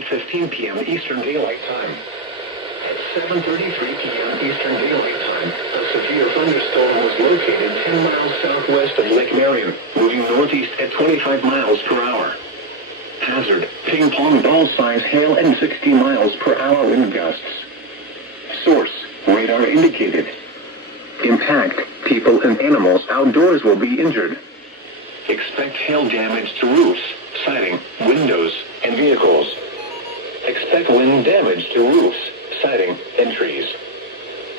8:15 p.m. Eastern Daylight Time. At 7:33 p.m. Eastern Daylight Time, a severe thunderstorm was located 10 miles southwest of Lake Marian, moving northeast at 25 miles per hour. Hazard, ping pong ball size hail and 60 miles per hour wind gusts. Source, radar indicated. Impact, people and animals outdoors will be injured. Expect hail damage to roofs, siding, windows, and vehicles. Expect wind damage to roofs, siding, and trees.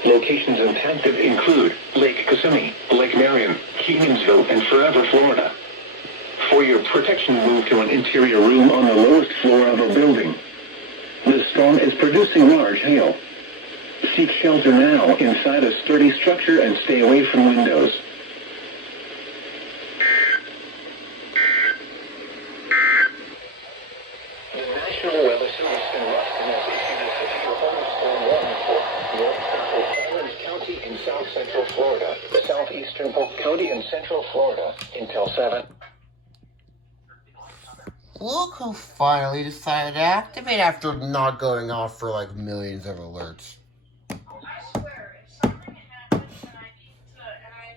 Locations impacted include Lake Kissimmee, Lake Marian, Kenansville, and Forever, Florida. For your protection, move to an interior room on the lowest floor of a building. The storm is producing large hail. Seek shelter now inside a sturdy structure and stay away from windows. The National Weather Service in Ruston has issued a severe thunderstorm warning for north central Orange County in south central Florida, southeastern Polk County and central Florida until 7. Look who finally decided to activate after not going off for like millions of alerts. I swear, if something happens and I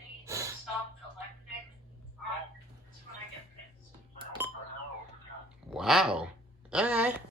need to stop collecting, that's when I get pissed. Wow. Okay.